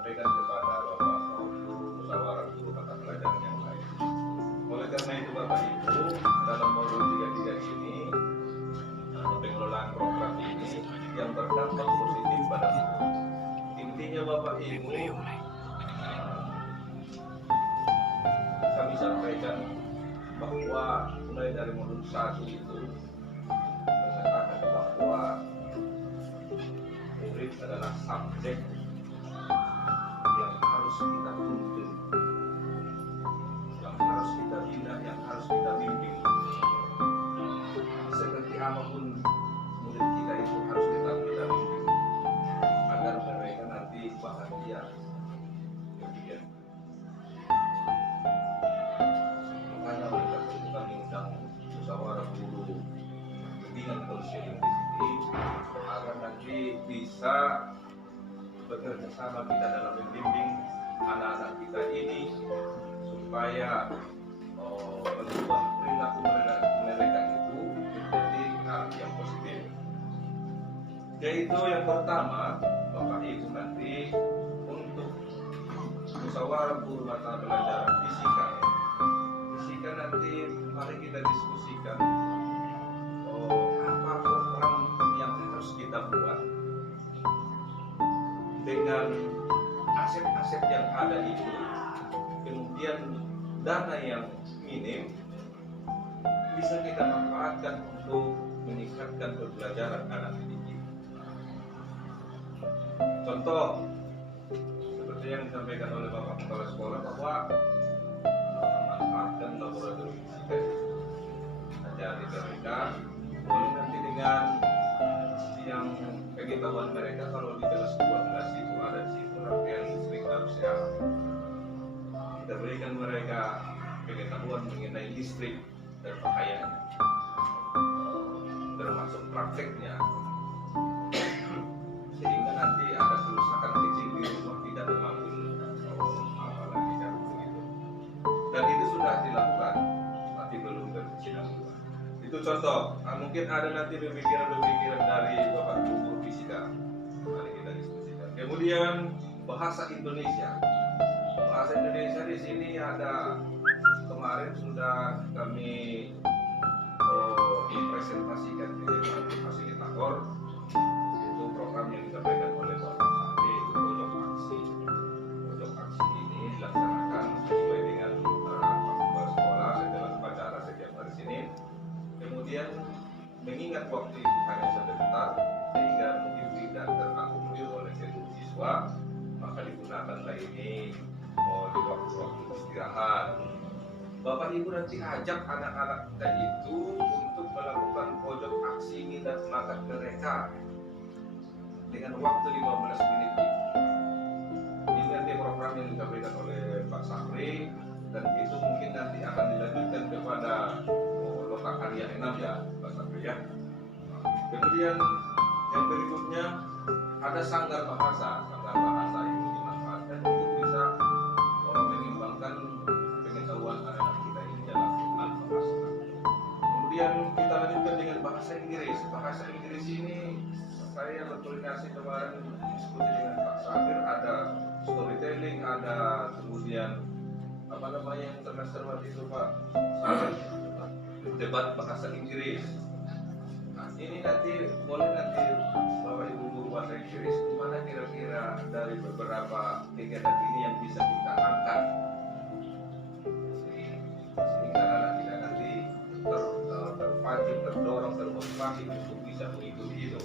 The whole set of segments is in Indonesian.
sampaikan kepada Bapak maupun musyawarah guru mata pelajaran yang lain. Oleh karena itu Bapak Ibu, dalam modul 33 ini pengelolaan program ini yang berdampak positif pada guru. Intinya Bapak Ibu, kami sampaikan bahwa mulai dari modul 1 itu mengatakan bahwa murid adalah subjek yang harus kita tuntun, yang harus kita bina, yang harus kita bimbing. Seperti apapun murid kita itu harus tetap kita bimbing agar mereka nanti bahagia. Kemudian makanya oleh karena itu kami undang musyawarah guru bimbingan konseling di sini agar nanti bisa bekerja sama kita dalam membimbing anak-anak kita ini supaya mengubah perilaku mereka itu menjadi hal yang positif. Yaitu yang pertama, Bapak Ibu, nanti untuk musyawarah guru mata pelajaran fisika. Fisika nanti mari kita diskusikan apa program yang harus kita buat dengan aset-aset yang ada itu, kemudian dana yang minim bisa kita manfaatkan untuk meningkatkan pembelajaran anak didik. Contoh seperti yang disampaikan oleh Bapak Kepala Sekolah bahwa manfaatkan laboratorium fisika, ajari mereka boleh nanti dengan yang pengetahuan mereka. Kalau di kelas 12 itu ada di situ rangkaian listrik harus sehat. Kita berikan mereka pengetahuan mengenai listrik dan bahayanya, termasuk prakteknya, sehingga nanti ada kerusakan kecil di rumah tidak terbangun apalagi kan begitu. Dan itu sudah dilakukan, tapi belum berkesinambungan. Itu contoh. Mungkin ada nanti pemikiran-pemikiran dari Bapak Guru Fisika. Mari kita diskusikan. Kemudian bahasa Indonesia. Bahasa Indonesia di sini ada, kemarin sudah kami presentasikan di fasilitator. Itu program yang disampaikan oleh Bapak Sari, itu pojok aksi. Pojok aksi ini dilaksanakan sesuai dengan kepala sekolah setelah upacara setiap hari Senin. Kemudian mengingat waktu itu hanya sebentar sehingga mungkin tidak terakomodir oleh seluruh siswa, maka digunakanlah ini di waktu-waktu istirahat. Bapak Ibu nanti ajak anak-anak kita itu untuk melakukan pojok aksi minat bakat mereka dengan waktu 15 menit. Ini nanti program yang disampaikan oleh Pak Sapri, dan itu mungkin nanti akan dilanjutkan kepada lokal karya 6 ya Pak Sapri ya. Kemudian yang berikutnya ada sanggar bahasa. Sanggar bahasa ini dimanfaatkan untuk bisa mengembangkan pengetahuan anak-anak kita ini dalam hal bahasa. Kemudian kita lanjutkan dengan bahasa Inggris. Bahasa Inggris ini saya berkoordinasi kemarin diskusi dengan Pak Sabir, ada storytelling, ada kemudian apa namanya yang terkenal itu Pak Sabir, debat bahasa Inggris. Nah, ini nanti boleh nanti Bapak Ibu guru bahasa Inggris mana kira-kira dari beberapa kegiatan ini yang bisa kita angkat sehingga anak kita nanti terpacu, terdorong, termotivasi untuk bisa mengikuti itu.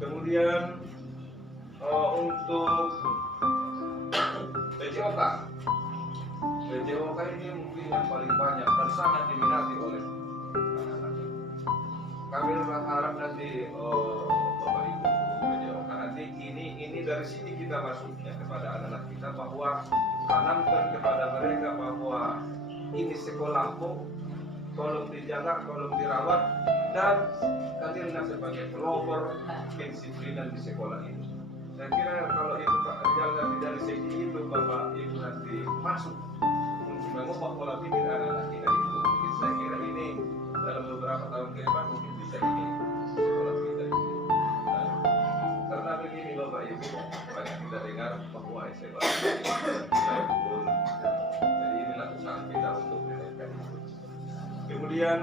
Kemudian untuk PJOK ini mungkin yang paling banyak dan sangat diminati oleh anak-anak. Kami berharap nanti Bapak Ibu PJOK nanti ini dari sini kita masuknya kepada anak-anak kita, bahwa tanamkan kepada mereka bahwa ini sekolahmu, tolong dijaga, tolong dirawat, dan kalianlah sebagai pelopor kedisiplinan di sekolah ini. Saya kira kalau itu Pak Rizal nanti dari segi itu Bapak Ibu nanti masuk mengubah pola pikir anak-anak kita itu, mungkin saya kira ini dalam beberapa tahun ke depan mungkin bisa ini sekolah kita ini. Nah, karena begini Bapak Ibu, banyak kita dengar bahwa lewat wilayah Ubud. Jadi inilah usaha kita untuk meningkatkan itu. Kemudian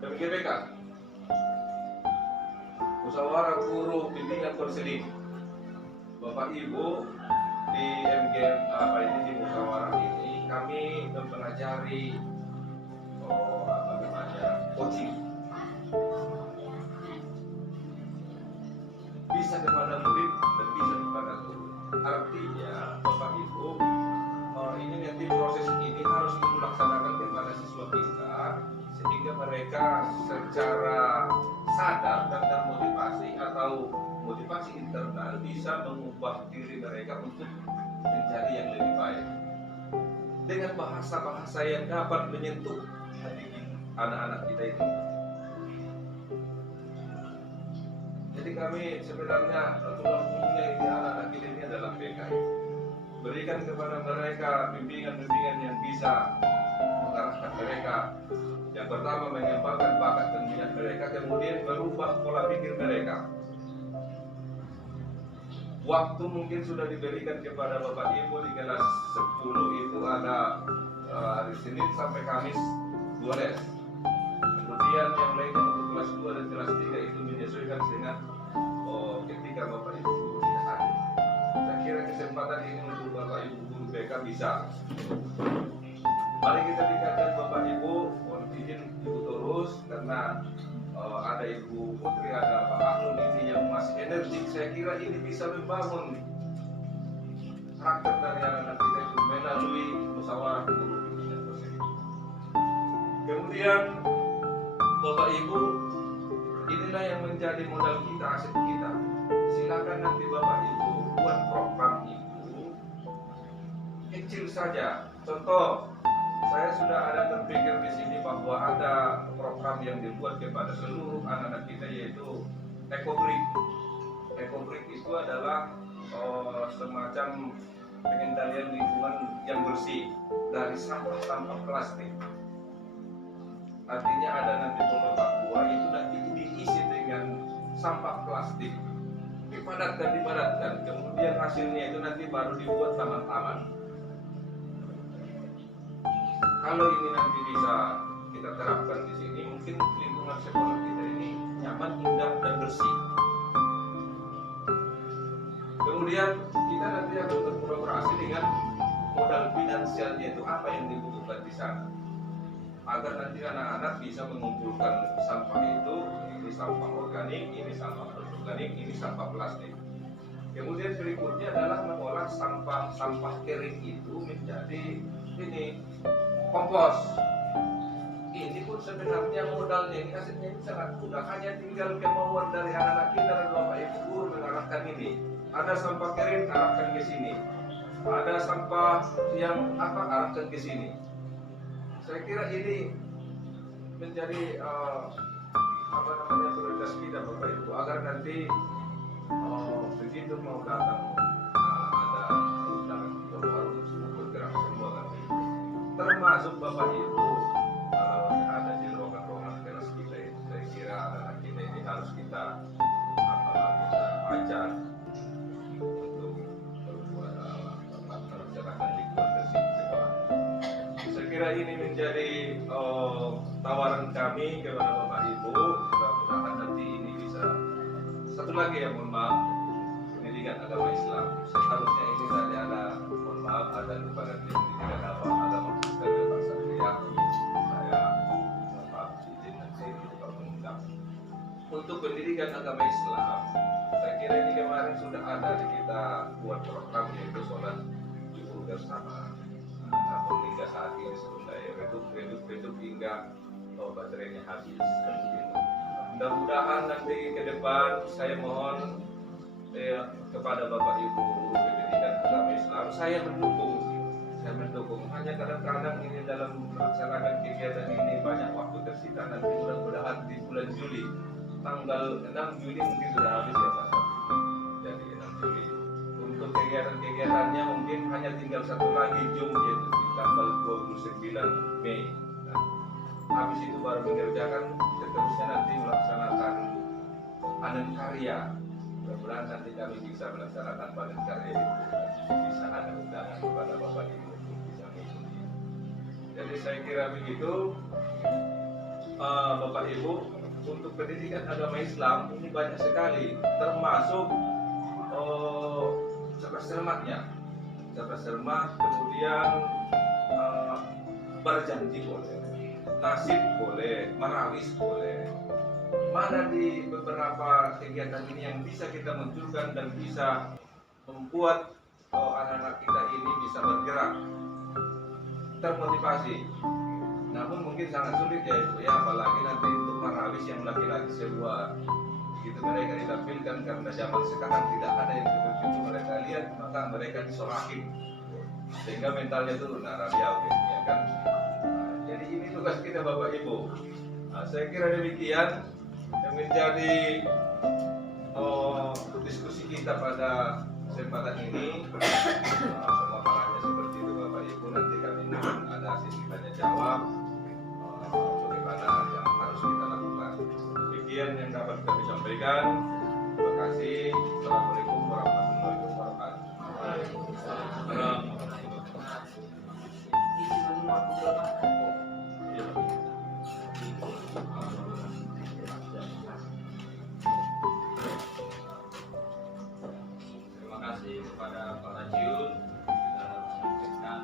MGBK, Musyawarah Guru Bimbingan Konseling. Bapak Ibu, di di musyawarah ini kami mempelajari coaching, bisa kepada murid dan bisa kepada guru. Artinya Bapak Ibu, ini nanti proses ini harus dilaksanakan kepada siswa kita sehingga mereka secara sadar dan termotivasi atau motivasi internal bisa mengubah diri mereka untuk menjadi yang lebih baik dengan bahasa-bahasa yang dapat menyentuh hati anak-anak kita itu. Jadi kami sebenarnya tulang punggungnya ini anak-anak kita ini adalah PKI. Berikan kepada mereka bimbingan-bimbingan yang bisa mengarahkan mereka. Yang pertama mengembangkan bakat dan minat mereka, kemudian merubah pola pikir mereka. Waktu mungkin sudah diberikan kepada Bapak Ibu di kelas 10 itu ada hari Senin sampai Kamis 2 les. Kemudian yang lainnya untuk kelas 2 dan kelas 3 itu menyesuaikan dengan ketika Bapak Ibu guru tidak hadir. Saya kira kesempatan ini untuk Bapak Ibu guru BK bisa. Mari kita tingkatkan Bapak Ibu, mohon izin Ibu terus karena ada Ibu Putri, ada Pak Ahlun ini yang masih energik. Saya kira ini bisa membangun karakter dari anak-anak kita itu melalui musyawarah guru. Kemudian Bapak Ibu, inilah yang menjadi modal kita, aset kita. Silakan nanti Bapak Ibu buat program itu kecil saja. Contoh, saya sudah ada terpikir di sini bahwa ada program yang dibuat kepada seluruh anak-anak kita yaitu EcoBrick. EcoBrick itu adalah semacam pengendalian lingkungan yang bersih dari sampah-sampah plastik. Artinya ada nanti pondok buah itu nanti diisi dengan sampah plastik, dipadatkan, kemudian hasilnya itu nanti baru dibuat taman-taman. Kalau ini nanti bisa kita terapkan di sini, mungkin lingkungan sekolah kita ini nyaman, indah, dan bersih. Kemudian kita nanti akan berkolaborasi dengan modal finansialnya itu apa yang dibutuhkan di sana, agar nanti anak-anak bisa mengumpulkan sampah itu, ini sampah organik, ini sampah non-organik, ini sampah plastik. Kemudian berikutnya adalah mengolah sampah kering itu menjadi ini kompos. Ini pun sebenarnya modalnya ini asetnya ini sangat mudah, hanya tinggal kemauan dari anak-anak kita dan Bapak Ibu guru mengarahkan ini. Ada sampah kering, arahkan ke sini. Ada sampah yang arahkan ke sini. Saya kira ini menjadi prioritas kita Bapak Ibu, agar nanti begitu mau datang ada undangan kita harus semua bergerak semua kan. Termasuk Bapak Ibu yang ada di ruangan-ruangan kelas kita ini. Saya kira anak kita ini harus kita ajar untuk melaksanakan lingkungan bersih sekolah. Saya kira ini menjadi tawaran kami kepada Bapak Ibu. Mudah-mudahan nanti ini bisa. Satu lagi ya, mohon maaf, pendidikan agama Islam. Seharusnya ini tadi ada, mohon maaf, ada kepada pendidikan agama dari Pak Satria. Saya mohon maaf izin nanti Pak mengundang. Untuk pendidikan agama Islam, saya kira ini kemarin sudah ada di kita buat program yaitu sholat Juhur bersama. Namun hingga saat ini sudah redup hingga baterainya habis. Mudah-mudahan nanti ke depan saya mohon kepada Bapak Ibu guru pendidikan agama Islam, saya mendukung. Hanya kadang-kadang ini dalam melaksanakan kegiatan ini banyak waktu tersita. Nanti mudah-mudahan di bulan Juli, tanggal 6 Juli mungkin sudah habis ya Pak. Jadi 6 Juli. Untuk kegiatan-kegiatannya mungkin hanya tinggal satu lagi Jum, yaitu di tanggal 29 Mei. Habis itu baru mengerjakan, seterusnya nanti melaksanakan panen karya. Mudah-mudahan nanti kami bisa melaksanakan panen karya itu, bisa ada undangan kepada Bapak Ibu untuk bisa mengikuti. Jadi saya kira begitu, Bapak Ibu, untuk pendidikan agama Islam ini banyak sekali, termasuk cerdas cermat, kemudian berjanji boleh, nasib boleh, marawis boleh. Mana di beberapa kegiatan ini yang bisa kita munculkan dan bisa membuat anak-anak kita ini bisa bergerak, termotivasi. Namun mungkin sangat sulit ya Ibu ya, apalagi nanti untuk marawis yang laki-laki semua. Begitu mereka ditampilkan, karena zaman sekarang tidak ada yang seperti itu mereka lihat, maka mereka disolahin sehingga mentalnya turun, ya kan. Jadi ini tugas kita Bapak Ibu. Saya kira demikian yang menjadi diskusi kita pada kesempatan ini. Semua parahnya seperti itu Bapak Ibu. Nanti kami mohon ada sesi tanya jawab, bagaimana yang harus kita lakukan. Demikian yang dapat kami sampaikan. Terima kasih. Assalamualaikum warahmatullahi wabarakatuh. Terima kasih kepada Pak Rajun sudah menyampaikan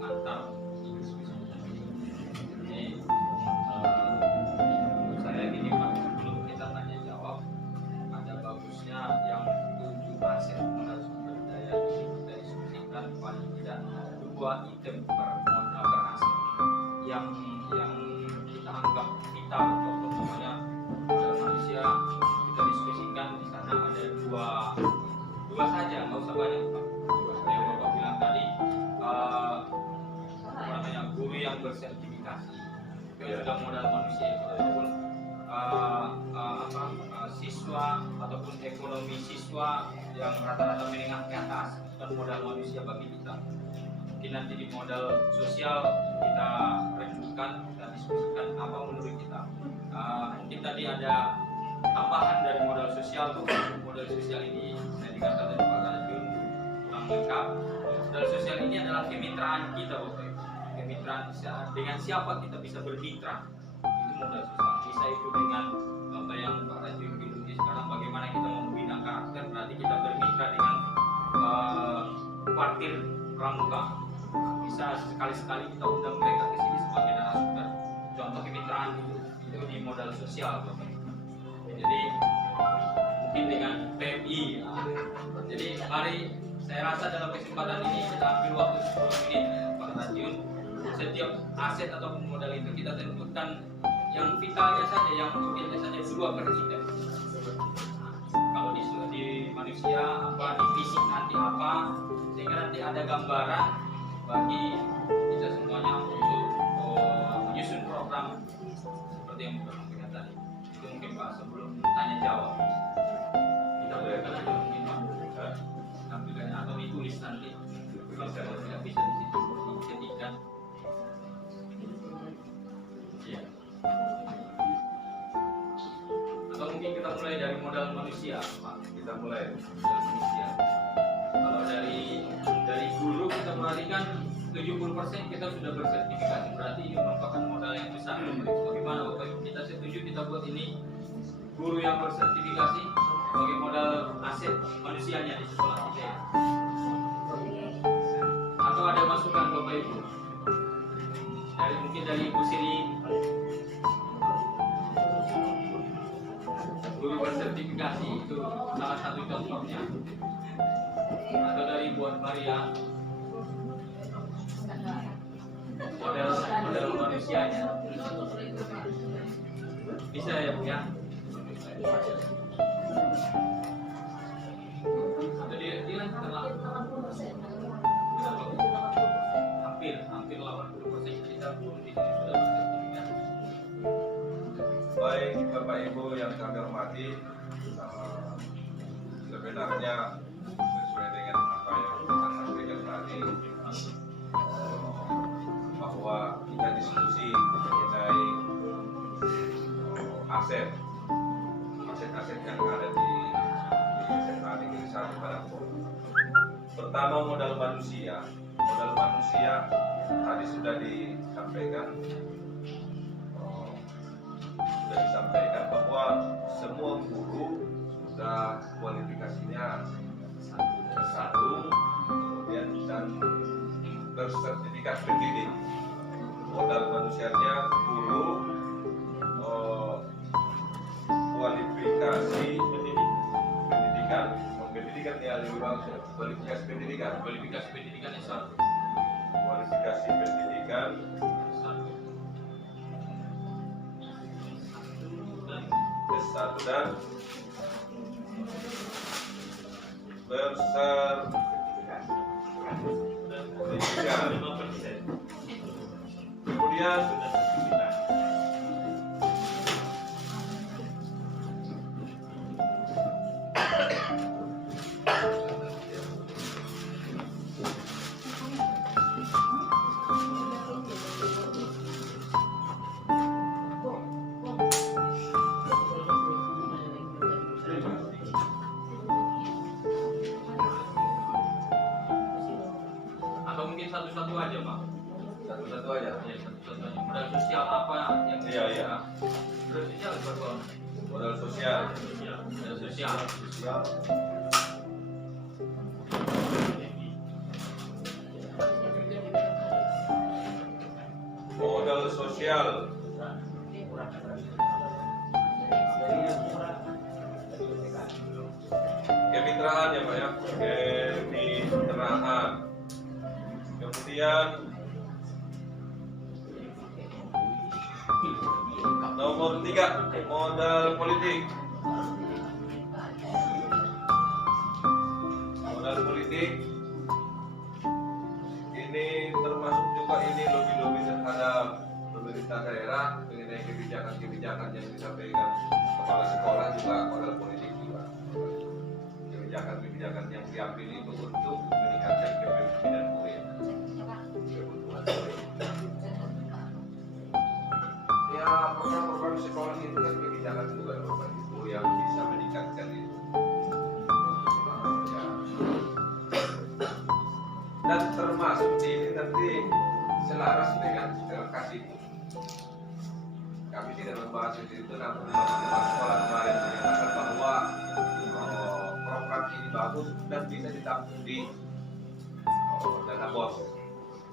mantap diskusi ini. Menurut saya gini Pak, sebelum kita tanya jawab, ada bagusnya yang 7 aset modal sumber daya ini kita diskusikan paling tidak 2 item per modal per aset yang kita anggap vital. Contohnya modal manusia, kita diskusikan di sana ada dua saja, nggak usah banyak Pak. Yang Bapak bilang tadi, guru yang bersertifikasi itu sudah modal manusia itu, ataupun siswa ataupun ekonomi siswa yang rata-rata menengah ke atas, itu kan modal manusia bagi kita. Mungkin nanti di modal sosial kita renungkan dan diskusikan apa menurut kita. Mungkin tadi ada tambahan dari modal sosial, bahwa modal sosial ini saya dikatakan dari Pak Rajun kurang lengkap. Modal sosial ini adalah kemitraan kita Bapak Ibu. Kemitraan dengan siapa kita bisa bermitra, itu modal sosial. Bisa itu dengan apa yang Pak Rajun bilang sekarang, bagaimana kita membina karakter, berarti kita bermitra dengan partir pramuka. Bisa sekali-sekali kita undang mereka ke sini sebagai narasumber. Contoh kemitraan itu di modal sosial Bapak Ibu. Jadi mungkin dengan PMI. Jadi mari, saya rasa dalam kesempatan ini kita ambil waktu 10 menit Pak Rajun. Setiap aset ataupun modal itu kita tentukan yang vitalnya saja, yang pentingnya saja 2 per item. Kalau di manusia apa, di fisik nanti apa, sehingga nanti ada gambaran bagi kita semuanya untuk menyusun program seperti yang Bapak sampaikan tadi. Itu mungkin Pak, sebelum tanya jawab kita berikan aja mungkin Pak, tampilkannya atau ditulis nanti kalau tidak bisa di situ diketikkan. Iya. Atau mungkin kita mulai dari modal manusia Pak. Kita mulai. Modal manusia. Kalau dari guru kita perhatikan 70% kita sudah bersertifikasi, berarti ini merupakan modal yang besar. Bagaimana Bapak Ibu? Kita setuju kita buat ini guru yang bersertifikasi sebagai modal aset manusianya di sekolah kita ya? Atau ada masukan Bapak Ibu? Mungkin dari Ibu Sri, guru bersertifikasi itu salah satu contohnya. Atau dari Buat Maria, model manusianya bisa ya Bu ya? Atau dia hampir 80% kita pun di sini sudah bersertifikat. Baik Bapak Ibu yang kami hormati, sebenarnya sesuai dengan apa yang kita sampaikan tadi, bahwa kita diskusi mengenai aset yang Pertama modal manusia. Modal manusia tadi sudah disampaikan, bahwa semua guru sudah kualifikasinya satu, kemudian dan bersertifikat pendidik. Modal manusianya guru, kualifikasi pendidikan ya, kualifikasi pendidikan yang satu. Kualifikasi pendidikan Satu. satu dan bersertifikat pendidikan. Kemudian atau mungkin satu-satu aja, Pak. satu-satu aja. Ya, satu-satu aja. Modal sosial apa yang Iya. Modal sosial berapa? Modal sosial. Modal sosial. Modal sosial. Kemitraan ya Pak ya. Kemitraan. Kemudian nomor 3, modal politik. Modal politik ini termasuk juga ini lobby-lobby terhadap pemerintah daerah mengenai kebijakan-kebijakan yang disampaikan kepala sekolah, juga modal politik juga. Kebijakan-kebijakan yang diambil itu untuk meningkatkan kepemimpinan murid. Ya, program-program sekolah itu kan kebijakan juga Bapak Ibu yang bisa meningkatkan itu. Ya. Dan termasuk ini nanti selaras dengan kasih. Kami tidak membahas itu, namun teman sekolah kemarin menyatakan bahwa program ini bagus dan bisa ditampung di dana bos.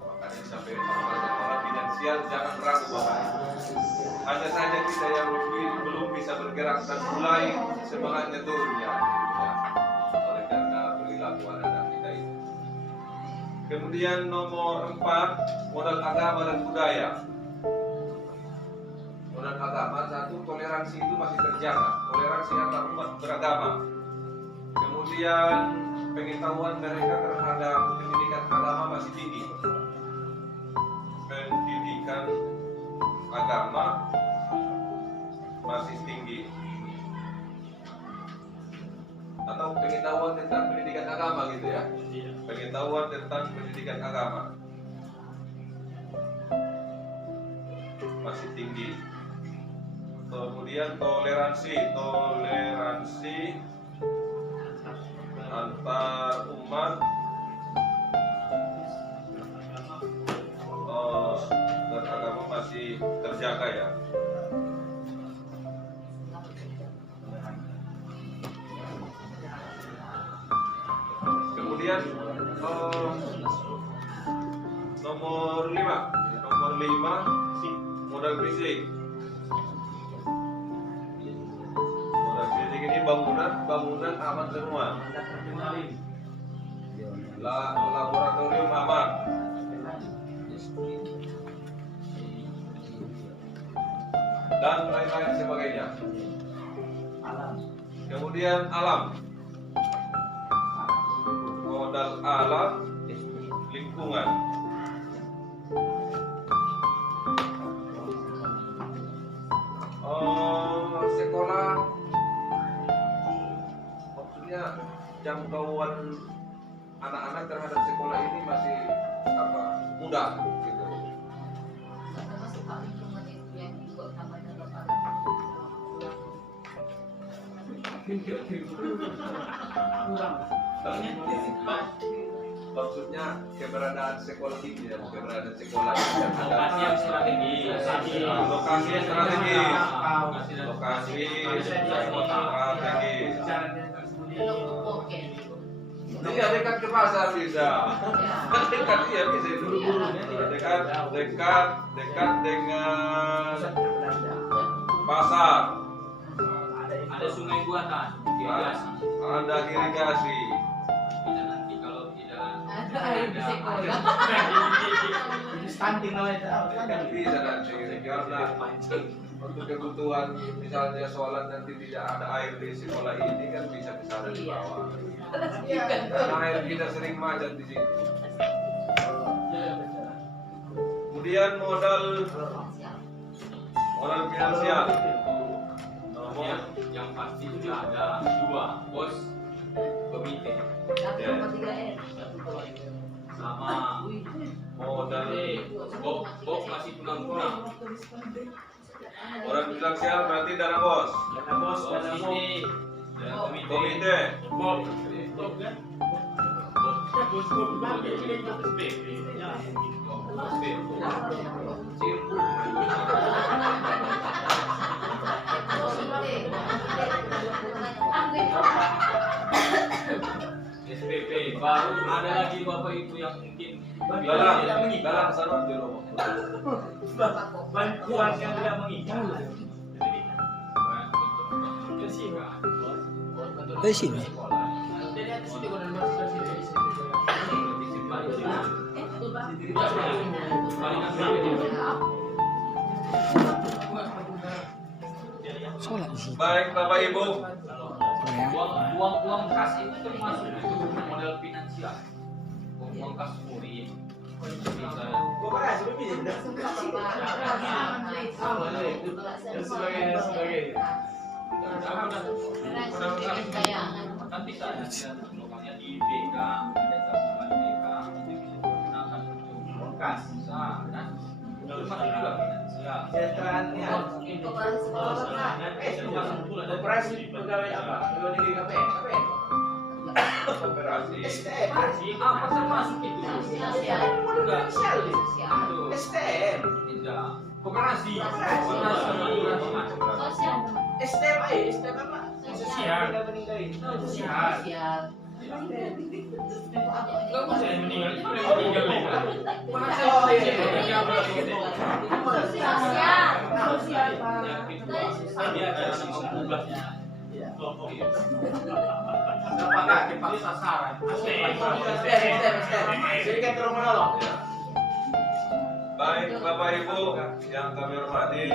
Makanya sampai masalah finansial jangan ragu Bapak Ibu. Hanya saja kita yang belum bisa bergerak dan mulai semangatnya turun ya. Oleh karena perilaku anak-anak kita ini. Kemudian nomor 4, modal agama dan budaya. Modal agama, satu, toleransi itu masih terjaga, toleransi antar umat beragama. Kemudian pengetahuan mereka terhadap pendidikan agama masih tinggi. Pendidikan agama masih tinggi. Atau pengetahuan tentang pendidikan agama gitu ya. Pengetahuan tentang pendidikan agama masih tinggi. Kemudian toleransi antar umat beragama masih terjaga ya. Kemudian nomor 5 modal fisik. Modal fisik ini bangunan aman semua. Laboratorium aman. Dan lain-lain sebagainya. Kemudian alam. Modal alam, lingkungan. Sekolah maksudnya jangkauan anak-anak terhadap sekolah ini masih mudah gitu. maksudnya keberadaan sekolah ini ya, keberadaan sekolah ini kan ada Lokasi yang strategis. lokasi yang strategis, Lokasi lokasi strategis. Oke. Iya dekat ke pasar bisa, dekat iya bisa itu, dekat dengan pasar, Ada sungai buatan, irigasi. ada irigasi. Tidak nanti kalau tidak Ada air di sekolah. Stunting namanya. Kan bisa nanti karena untuk kebutuhan misalnya sholat nanti tidak ada air di sekolah ini kan bisa ke sana di bawah. Karena air kita sering macet di sini. Kemudian modal finansial. yang pasti sudah ada 2 bos komite sama Modal Bob masih kurang-kurang. modal finansial berarti dana bos, Dana bos, dana bos. Ini dan komite. komite, SPP baru ada lagi bapak ibu yang mungkin dalam sana di rumah. Bantuan yang tidak mengikat. Di sini. Sholat di sini. Baik Bapak Ibu, Uang kas itu termasuk itu modal finansial. Uang kas murid. Bisa nanti saat lokalnya di BK, ada tabungan BK itu bisa digunakan untuk kas, bisa kan? Termasuk juga finansial. Kesejahteraannya. Operasi pegawai apa? Pegawai negeri KPN. KPN. operasi. STM. Apa termasuk itu? Enggak. Itu STM. tidak. Koperasi. Sosial. STM aja. STM apa? Sosial. Tidak meninggalin. Sosial. Enggak usah yang meninggal. Itu yang meninggal. Oh iya. Sosial. Dia cara mengubahnya. Apakah Cepat sasaran. STM. Serikat Kromonolog. Baik Bapak Ibu yang kami hormati,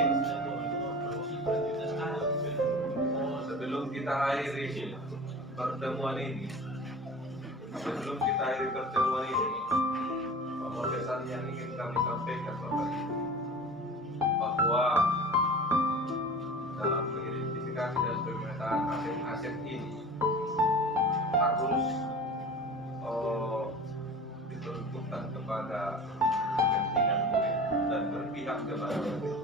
sebelum kita akhiri pertemuan ini, bahwa pesan yang ingin kami sampaikan Bapak Ibu, bahwa dalam mengidentifikasi dan pemetaan aset-aset ini harus diperuntukkan kepada kepentingan murid dan berpihak kepada murid.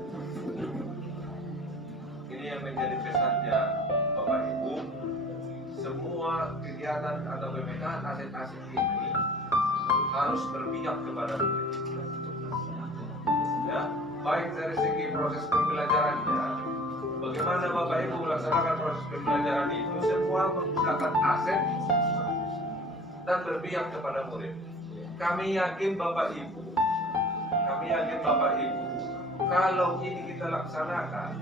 Ini yang menjadi pesannya Bapak Ibu. Semua kegiatan atau pemetaan aset-aset ini harus berpihak kepada murid. Ya, baik dari segi proses pembelajarannya, bagaimana Bapak Ibu melaksanakan proses pembelajaran itu semua menggunakan aset dan berpihak kepada murid. Kami yakin Bapak Ibu, kalau ini kita laksanakan,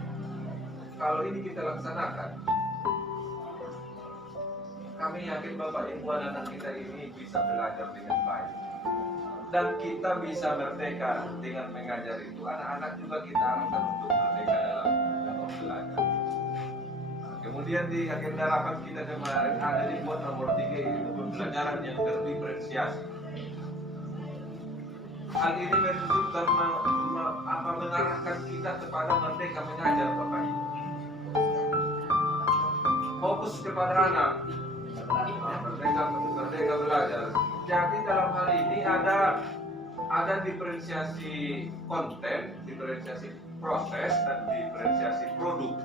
kami yakin Bapak Ibu anak-anak kita ini bisa belajar dengan baik. Dan kita bisa merdeka dengan mengajar itu, anak-anak juga kita harapkan untuk merdeka dalam belajar. Kemudian di agenda rapat kita kemarin ada dibuat nomor 3 itu pembelajaran yang terdiferensiasi. Hal ini menunjukkan mengarahkan kita kepada merdeka mengajar Bapak Ibu. Fokus kepada anak, merdeka belajar. Jadi dalam hal ini ada diferensiasi konten, diferensiasi proses dan diferensiasi produk.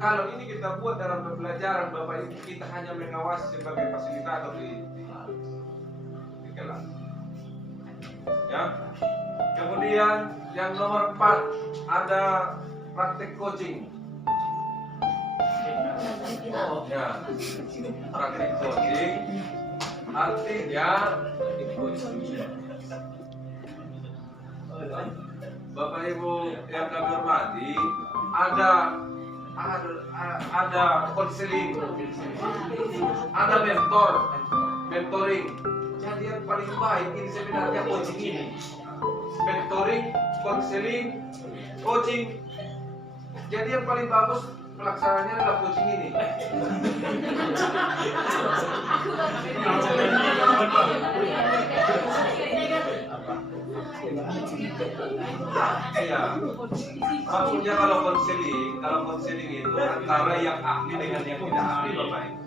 Kalau ini kita buat dalam pembelajaran Bapak Ibu, kita hanya mengawasi sebagai fasilitator di kelak. Ya. Kemudian yang nomor 4 ada praktik coaching. Ya, praktik coaching artinya Bapak Ibu yang kami hormati, ada konseling, ada mentoring. Jadi yang paling baik ini sebenarnya coaching ini. Mentoring, konseling, coaching. Jadi yang paling bagus pelaksananya adalah coaching ini. Iya. Maksudnya kalau konseling itu antara yang ahli dengan yang tidak ahli, Bapak Ibu.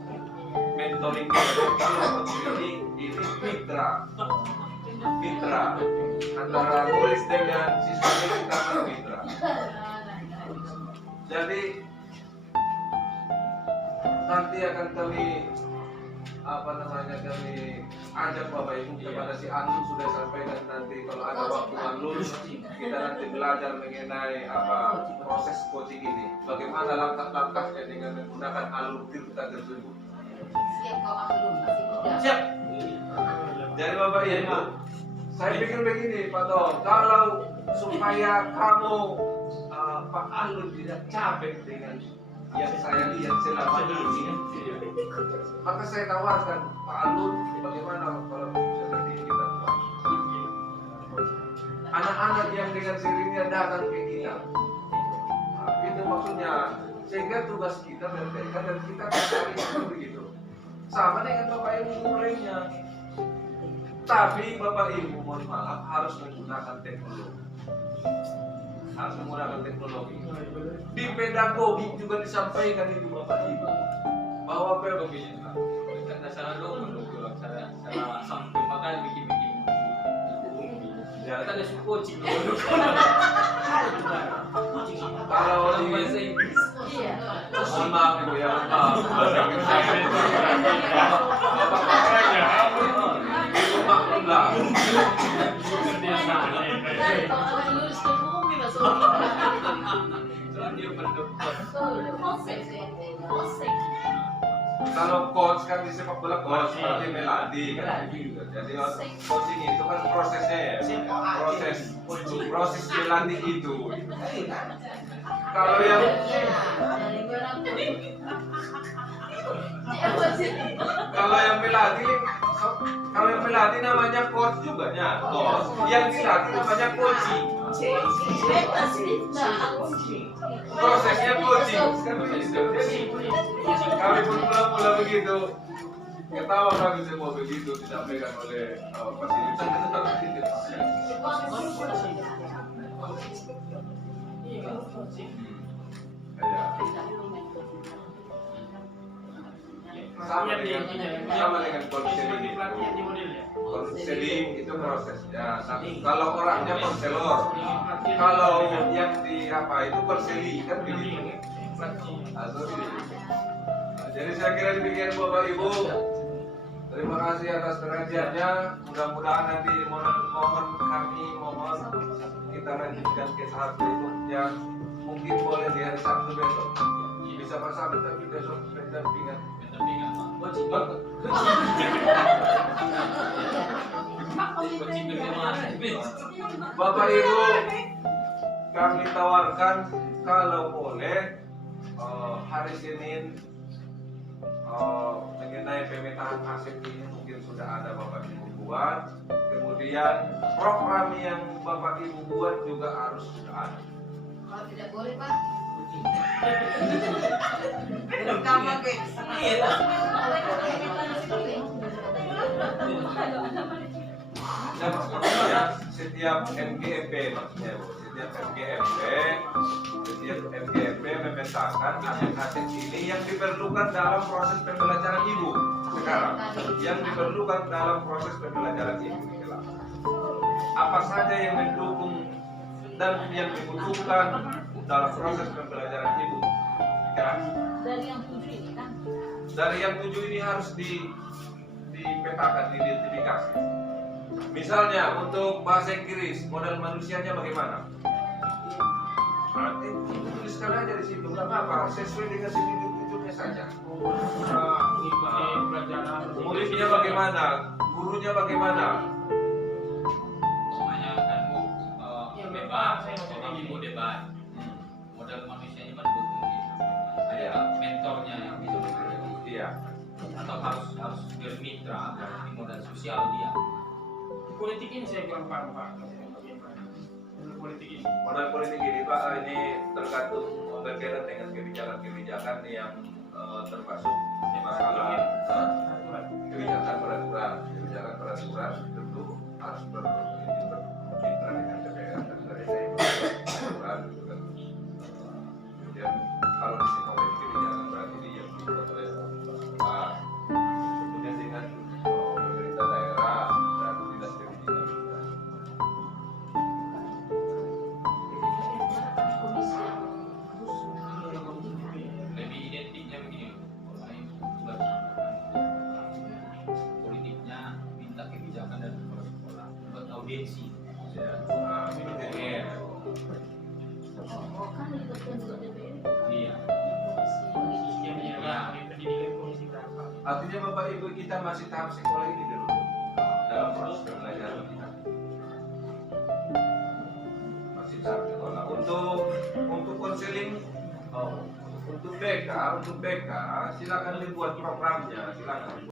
Mentoring kalau konseling ini mitra antara murid dengan siswanya kita mitra. Jadi nanti akan kami kami ajak Bapak Ibu kepada si Anul sudah sampaikan nanti kalau ada waktu Anul kita nanti belajar mengenai proses coaching ini, bagaimana langkah-langkahnya dengan menggunakan alur tirta tersebut. Siap kau Anul, masih muda. Siap. Jadi Bapak Ibu, saya pikir begini Pak Tom, kalau supaya kamu Pak Alun tidak capek dengan yang saya lihat selama ini, maka saya tawarkan Pak Alun bagaimana kalau nanti kita buat anak-anak yang dengan sendirinya datang ke kita. Itu maksudnya sehingga tugas kita berbeda dan kita bisa begitu sama dengan Bapak Ibu lainnya. Tapi Bapak Ibu mohon maaf harus menggunakan teknologi. Di pedagogi juga disampaikan itu Bapak Ibu bahwa pedagogi Karena salah dong, cara sampai makan bikin ya, kita ada coaching. kalau di Bahasa Inggris. Iya. mohon maaf Bu ya, maaf bahasa Inggris saya itu maklumlah. Nanti kalau orang lulus ke bumi masuk. Soalnya dia berdokter. Kalau coach kan di sepak bola coach seperti melatih kan gitu. Jadi coaching itu kan prosesnya ya, proses melatih itu. Kalau yang melatih namanya coach juga ya, coach. Yang dilatih namanya coaching. Prosesnya coaching. Kami pun mula-mula begitu. Ketawa kami semua begitu disampaikan oleh fasilitas tetap begitu. Sama dengan konseling itu. Konseling itu prosesnya. Kalau orangnya konselor, kalau yang di itu konseling kan begitu. Jadi saya kira demikian Bapak Ibu. Terima kasih atas perhatiannya. Mudah-mudahan nanti mohon kita lanjutkan ke tahap berikutnya. Mungkin boleh di hari Sabtu besok. Bisa Pak Sabtu tapi besok pendampingan. Bapak Ibu, kami tawarkan kalau boleh hari Senin mengenai pemetaan aset ini mungkin sudah ada Bapak Ibu buat. Kemudian program yang Bapak Ibu buat juga harus sudah ada. Kalau tidak boleh Pak. Dan maksudnya setiap MGMP maksudnya Bu, setiap MGMP memetakan aset-aset ini yang diperlukan dalam proses pembelajaran Ibu sekarang, yang diperlukan dalam proses pembelajaran Ibu kelak. Apa saja yang mendukung dan yang dibutuhkan dalam proses pembelajaran Ibu sekarang. Dari yang 7 ini kan. Dari yang 7 ini harus dipetakan, diidentifikasi. Misalnya untuk bahasa Inggris, modal manusianya bagaimana? Berarti tuliskan aja di situ, nggak apa-apa, sesuai dengan hidup-hidupnya saja. Mengikuti pelajaran. Muridnya bagaimana? Gurunya bagaimana? Namanya kan Bu debat, orang ibu debat. Modal manusianya kan ada mentornya yang bisa bekerja. Iya. Atau harus bermitra, berarti modal sosial dia. Politik ini saya kurang paham Pak. Politik ini. Modal politik ini Pak, ini tergantung berkaitan dengan kebijakan-kebijakan yang termasuk masalah kebijakan-peraturan tentu harus bermitra dengan DPR dan dari saya peraturan kemudian kalau disepakati kebijakan berarti dia dibuat oleh Pak, kemudian dengan pemerintah daerah dan dinas pendidikan. Lebih identiknya begini, politiknya minta kebijakan dari kepala sekolah buat audiensi. Nah, seperti ini. Oh, kan dilibatkan juga DPR. Iya. Sistemnya di pendidikan komisi berapa? Artinya Bapak Ibu kita masih tahap sekolah ini dulu dalam proses pembelajaran kita. Masih tahap sekolah. Untuk konseling, untuk BK silakan dibuat programnya, silakan.